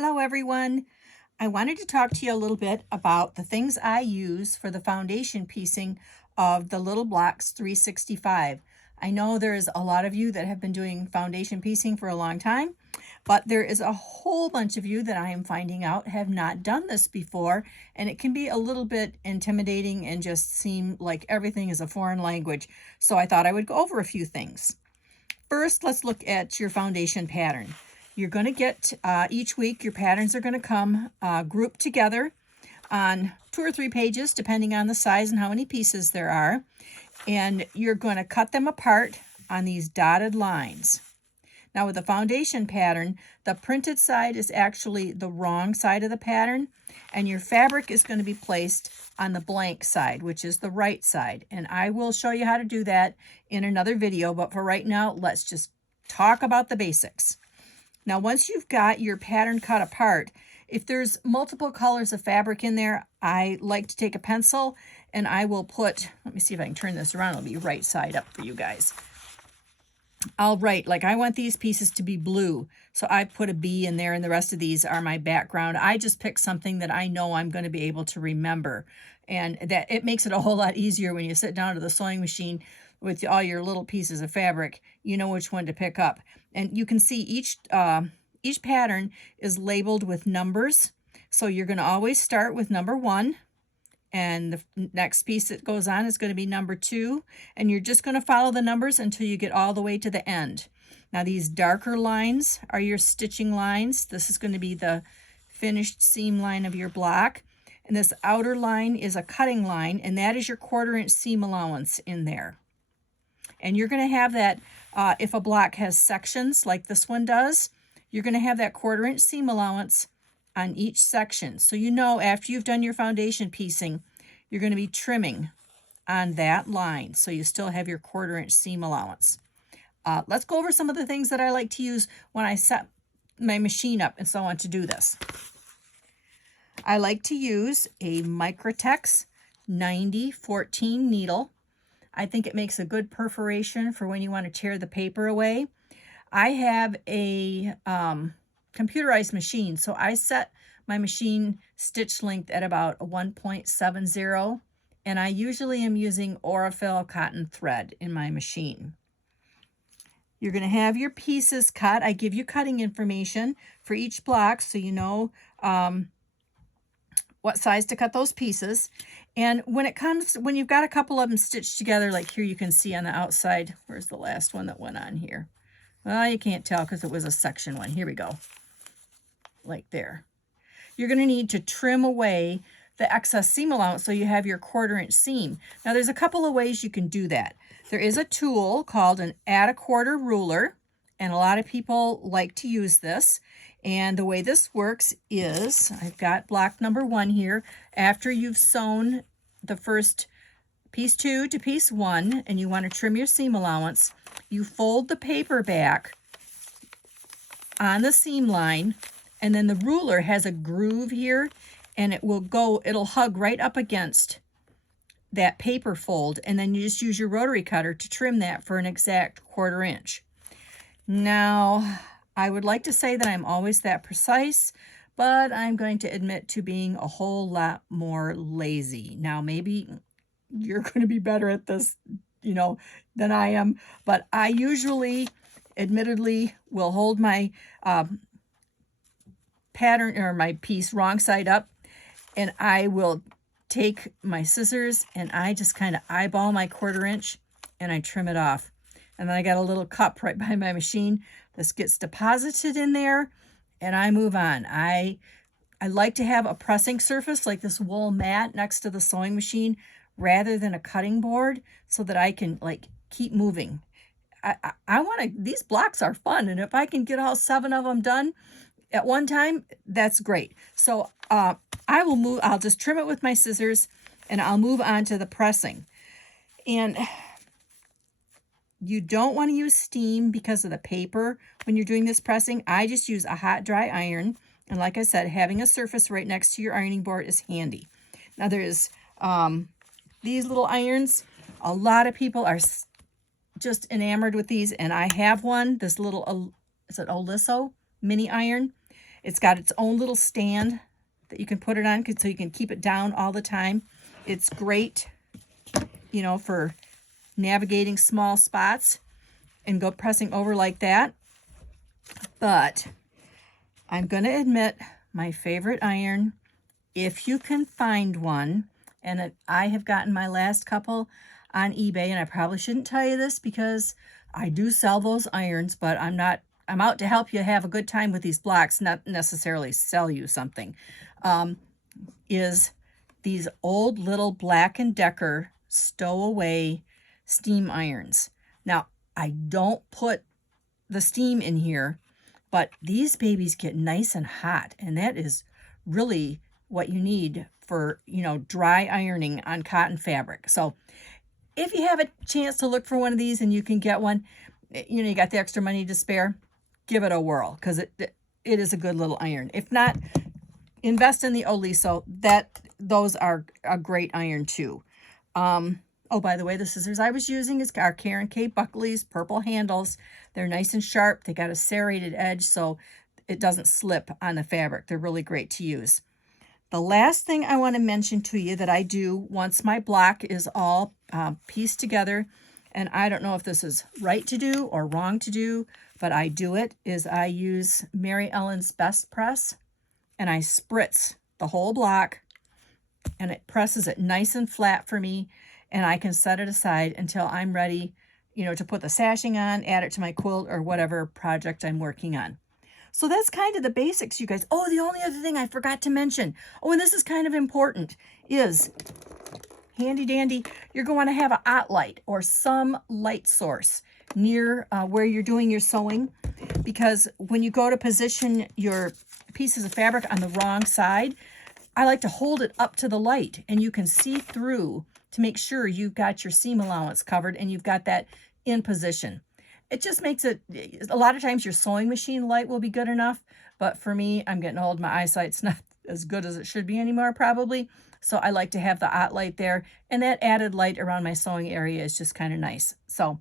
Hello everyone. I wanted to talk to you a little bit about the things I use for the foundation piecing of the Little Blocks 365. I know there's a lot of you that have been doing foundation piecing for a long time, but there is a whole bunch of you that I am finding out have not done this before, and it can be a little bit intimidating and just seem like everything is a foreign language. So I thought I would go over a few things. First, let's look at your foundation pattern. You're going to get, each week, your patterns are going to come grouped together on 2 or 3 pages, depending on the size and how many pieces there are. And you're going to cut them apart on these dotted lines. Now with the foundation pattern, the printed side is actually the wrong side of the pattern, and your fabric is going to be placed on the blank side, which is the right side. And I will show you how to do that in another video, but for right now, let's just talk about the basics. Now, once you've got your pattern cut apart, if there's multiple colors of fabric in there, I like to take a pencil and I will put, let me see if I can turn this around, it'll be right side up for you guys. I'll write, like I want these pieces to be blue, so I put a B in there and the rest of these are my background. I just pick something that I know I'm going to be able to remember, and that it makes it a whole lot easier when you sit down to the sewing machine with all your little pieces of fabric. You know which one to pick up. And you can see each pattern is labeled with numbers. So you're going to always start with number 1. And the next piece that goes on is going to be number 2. And you're just going to follow the numbers until you get all the way to the end. Now these darker lines are your stitching lines. This is going to be the finished seam line of your block. And this outer line is a cutting line, and that is your 1/4 inch seam allowance in there. And you're going to have that, if a block has sections like this one does, you're going to have that 1/4 inch seam allowance on each section. So you know after you've done your foundation piecing, you're going to be trimming on that line. So you still have your 1/4 inch seam allowance. Let's go over some of the things that I like to use when I set my machine up and so on to do this. I like to use a Microtex 9014 needle. I think it makes a good perforation for when you want to tear the paper away. I have a computerized machine, so I set my machine stitch length at about 1.70, and I usually am using Aurifil cotton thread in my machine. You're going to have your pieces cut. I give you cutting information for each block so you know what size to cut those pieces. And when you've got a couple of them stitched together, like here you can see on the outside, where's the last one that went on here? Well, you can't tell because it was a section one. Here we go. Like there. You're going to need to trim away the excess seam allowance so you have your 1/4 inch seam. Now there's a couple of ways you can do that. There is a tool called an add a quarter ruler, and a lot of people like to use this. And the way this works is, I've got block number 1 here. After you've sewn the first piece 2 to piece 1, and you want to trim your seam allowance, you fold the paper back on the seam line, and then the ruler has a groove here, and it'll hug right up against that paper fold, and then you just use your rotary cutter to trim that for an exact 1/4 inch. Now, I would like to say that I'm always that precise, but I'm going to admit to being a whole lot more lazy. Now, maybe you're going to be better at this, than I am, but I usually, admittedly, will hold my pattern or my piece wrong side up, and I will take my scissors and I just kind of eyeball my 1/4 inch and I trim it off. And then I got a little cup right by my machine. This gets deposited in there and I move on. I like to have a pressing surface like this wool mat next to the sewing machine rather than a cutting board so that I can keep moving. I want to, these blocks are fun, and if I can get all 7 of them done at one time, that's great. So I'll just trim it with my scissors and I'll move on to the pressing. And you don't want to use steam because of the paper when you're doing this pressing. I just use a hot dry iron, and like I said, having a surface right next to your ironing board is handy. Now there's these little irons. A lot of people are just enamored with these, and I have one, this little, is it Alysso mini iron? It's got its own little stand that you can put it on so you can keep it down all the time. It's great, you know, for navigating small spots and go pressing over like that. But I'm going to admit my favorite iron, if you can find one, and I have gotten my last couple on eBay, and I probably shouldn't tell you this because I do sell those irons, but I'm out to help you have a good time with these blocks, not necessarily sell you something, is these old little Black & Decker stowaway steam irons. Now, I don't put the steam in here, but these babies get nice and hot, and that is really what you need for, you know, dry ironing on cotton fabric. So if you have a chance to look for one of these and you can get one, you know, you got the extra money to spare, give it a whirl, because it is a good little iron. If not, invest in the Alysso. Those are a great iron too. Oh, by the way, the scissors I was using is our Karen K. Buckley's purple handles. They're nice and sharp. They got a serrated edge so it doesn't slip on the fabric. They're really great to use. The last thing I want to mention to you that I do once my block is all pieced together, and I don't know if this is right to do or wrong to do, but I do it, is I use Mary Ellen's Best Press, and I spritz the whole block, and it presses it nice and flat for me, and I can set it aside until I'm ready, you know, to put the sashing on, add it to my quilt or whatever project I'm working on. So that's kind of the basics, you guys. Oh, the only other thing I forgot to mention, oh, and this is kind of important, is handy dandy, you're going to have a hot light or some light source near where you're doing your sewing, because when you go to position your pieces of fabric on the wrong side, I like to hold it up to the light and you can see through to make sure you've got your seam allowance covered and you've got that in position. It just makes it, a lot of times your sewing machine light will be good enough, but for me, I'm getting old, my eyesight's not as good as it should be anymore probably, so I like to have the hot light there, and that added light around my sewing area is just kind of nice. So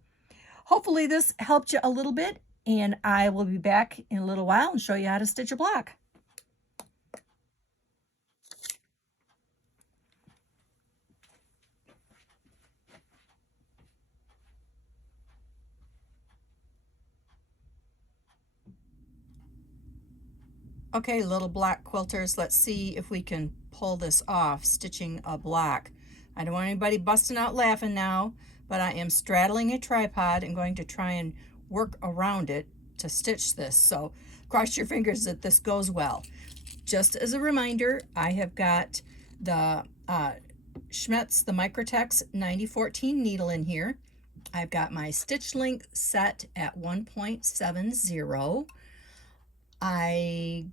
hopefully this helped you a little bit, and I will be back in a little while and show you how to stitch a block. Okay, little block quilters, let's see if we can pull this off, stitching a block. I don't want anybody busting out laughing now, but I am straddling a tripod and going to try and work around it to stitch this. So cross your fingers that this goes well. Just as a reminder, I have got the Schmetz, the Microtex 9014 needle in here. I've got my stitch length set at 1.70. I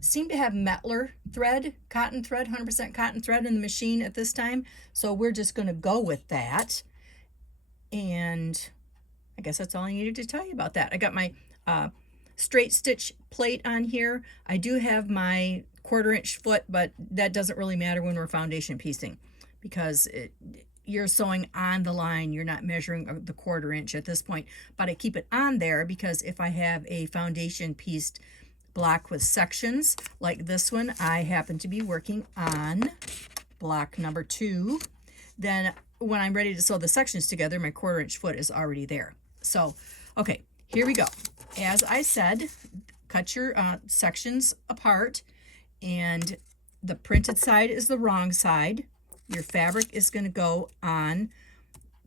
seem to have Mettler thread, cotton thread, 100% cotton thread in the machine at this time. So we're just going to go with that. And I guess that's all I needed to tell you about that. I got my straight stitch plate on here. I do have my 1/4 inch foot, but that doesn't really matter when we're foundation piecing because you're sewing on the line. You're not measuring the 1/4 inch at this point, but I keep it on there because if I have a foundation pieced block with sections like this one, I happen to be working on block number 2, then when I'm ready to sew the sections together, my 1/4 inch foot is already there. So, okay, here we go. As I said, cut your sections apart, and the printed side is the wrong side. Your fabric is going to go on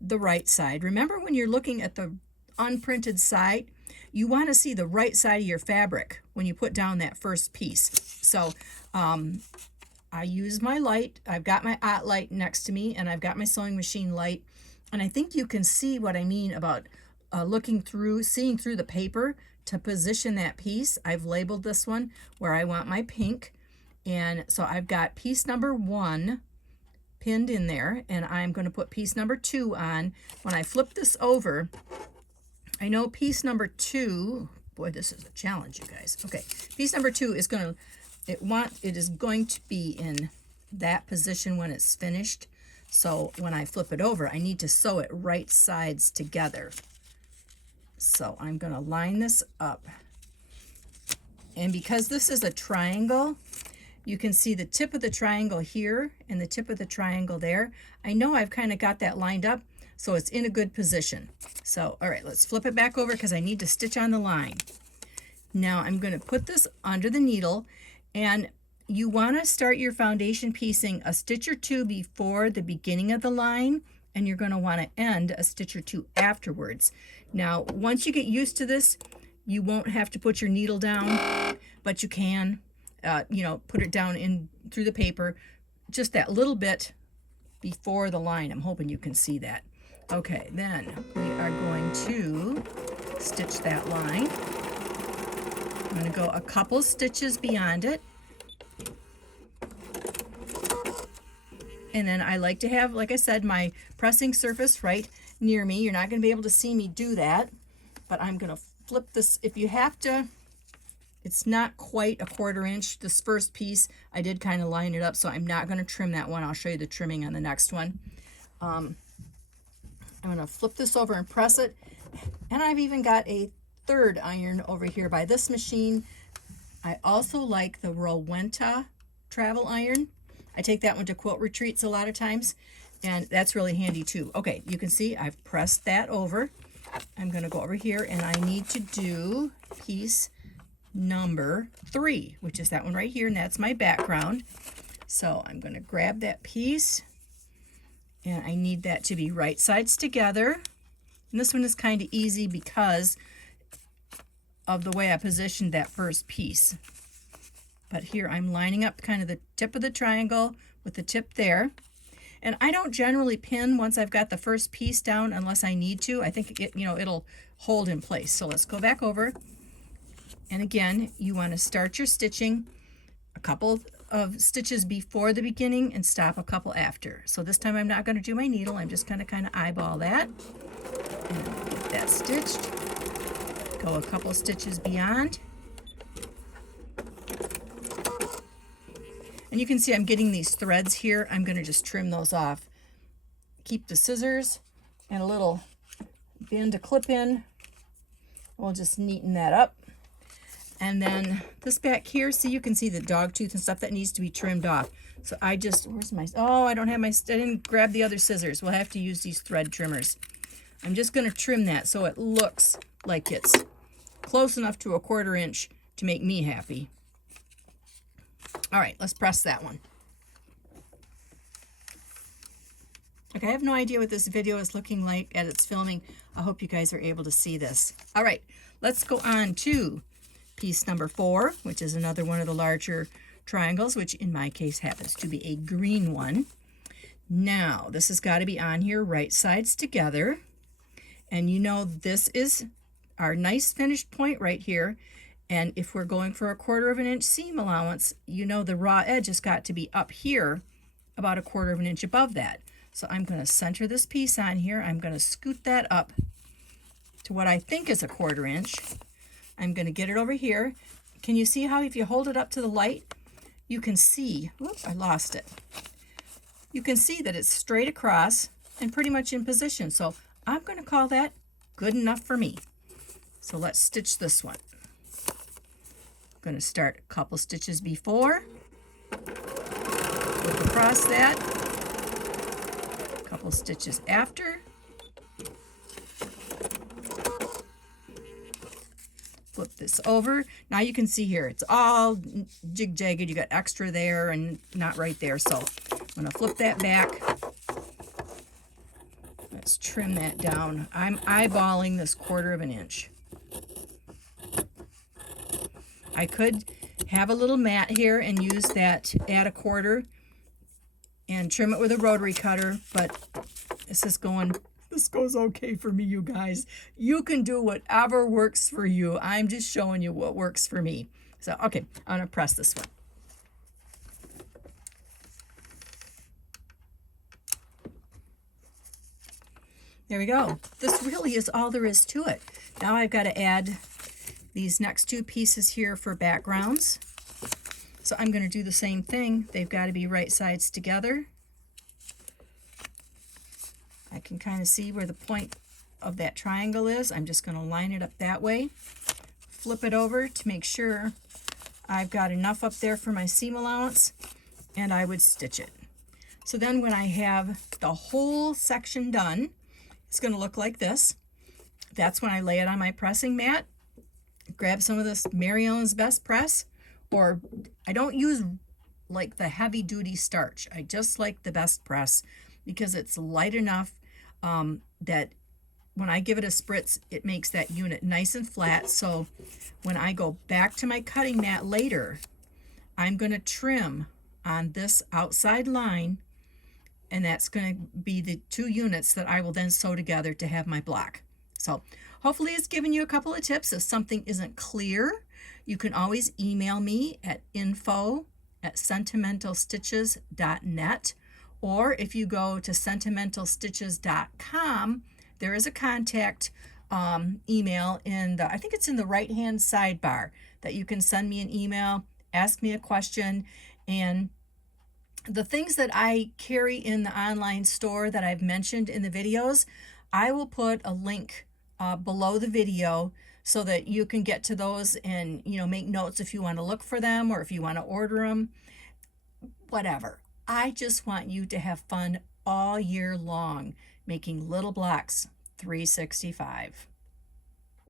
the right side. Remember, when you're looking at the unprinted side, you want to see the right side of your fabric when you put down that first piece. So I use my light. I've got my hot light next to me, and I've got my sewing machine light. And I think you can see what I mean about looking through, seeing through the paper to position that piece. I've labeled this one where I want my pink. And so I've got piece number 1 pinned in there, and I'm going to put piece number 2 on. When I flip this over, I know piece number 2, boy, this is a challenge, you guys. Okay, piece number 2 is going to, it is going to be in that position when it's finished. So when I flip it over, I need to sew it right sides together. So I'm going to line this up And because this is a triangle, you can see the tip of the triangle here and the tip of the triangle there. I know I've kind of got that lined up, so it's in a good position. So, all right, let's flip it back over because I need to stitch on the line. Now I'm going to put this under the needle, and you want to start your foundation piecing a stitch or two before the beginning of the line, and you're going to want to end a stitch or two afterwards. Now, once you get used to this, you won't have to put your needle down, but you can, put it down in through the paper, just that little bit before the line. I'm hoping you can see that. Okay, then we are going to stitch that line. I'm going to go a couple stitches beyond it. And then I like to have, like I said, my pressing surface right near me. You're not going to be able to see me do that, but I'm going to flip this. If you have to, it's not quite a 1/4 inch. This first piece, I did kind of line it up, so I'm not going to trim that one. I'll show you the trimming on the next one. I'm going to flip this over and press it. And I've even got a 3rd iron over here by this machine. I also like the Rowenta travel iron. I take that one to quilt retreats a lot of times, and that's really handy too. Okay, you can see I've pressed that over. I'm going to go over here, and I need to do piece number 3, which is that one right here, and that's my background. So I'm going to grab that piece, and I need that to be right sides together. And this one is kind of easy because of the way I positioned that first piece. But here I'm lining up kind of the tip of the triangle with the tip there. And I don't generally pin once I've got the first piece down unless I need to. I think it'll hold in place. So let's go back over. And again, you want to start your stitching a couple of stitches before the beginning and stop a couple after. So this time I'm not going to do my needle. I'm just going to kind of eyeball that and get that stitched. Go a couple stitches beyond. And you can see I'm getting these threads here. I'm going to just trim those off. Keep the scissors and a little bin to clip in. We'll just neaten that up. And then this back here, see, you can see the dog tooth and stuff that needs to be trimmed off. So I just, where's my, oh, I didn't grab the other scissors. We'll have to use these thread trimmers. I'm just going to trim that so it looks like it's close enough to a 1/4 inch to make me happy. All right, let's press that one. Okay, I have no idea what this video is looking like as it's filming. I hope you guys are able to see this. All right, let's go on to piece number 4, which is another one of the larger triangles, which in my case happens to be a green one. Now, this has got to be on here right sides together. And you know this is our nice finished point right here. And if we're going for a 1/4 inch seam allowance, you know the raw edge has got to be up here about a 1/4 inch above that. So I'm going to center this piece on here. I'm going to scoot that up to what I think is a 1/4 inch. I'm going to get it over here. Can you see how if you hold it up to the light, you can see, whoop, I lost it. You can see that it's straight across and pretty much in position. So I'm going to call that good enough for me. So let's stitch this one. I'm going to start a couple stitches before, flip across that, a couple stitches after, flip this over. Now you can see here, it's all jig-jagged. You got extra there and not right there. So I'm going to flip that back. Let's trim that down. I'm eyeballing this 1/4 inch. I could have a little mat here and use that at a 1/4 and trim it with a rotary cutter, but this goes okay for me, you guys. You can do whatever works for you. I'm just showing you what works for me. So, okay, I'm gonna press this one. There we go. This really is all there is to it. Now I've got to add these next 2 pieces here for backgrounds. So I'm going to do the same thing. They've got to be right sides together. I can kind of see where the point of that triangle is. I'm just going to line it up that way. Flip it over to make sure I've got enough up there for my seam allowance, and I would stitch it. So then when I have the whole section done, it's going to look like this. That's when I lay it on my pressing mat, grab some of this Mary Ellen's Best Press, or I don't use like the heavy duty starch. I just like the Best Press because it's light enough that when I give it a spritz, it makes that unit nice and flat. So when I go back to my cutting mat later, I'm going to trim on this outside line, and that's going to be the 2 units that I will then sew together to have my block. So hopefully it's given you a couple of tips. If something isn't clear, you can always email me at info@sentimentalstitches.net, or if you go to sentimentalstitches.com, there is a contact email in the, I think it's in the right hand sidebar, that you can send me an email, ask me a question. And the things that I carry in the online store that I've mentioned in the videos, I will put a link below the video so that you can get to those and, you know, make notes if you want to look for them or if you want to order them, whatever. I just want you to have fun all year long making little blocks 365.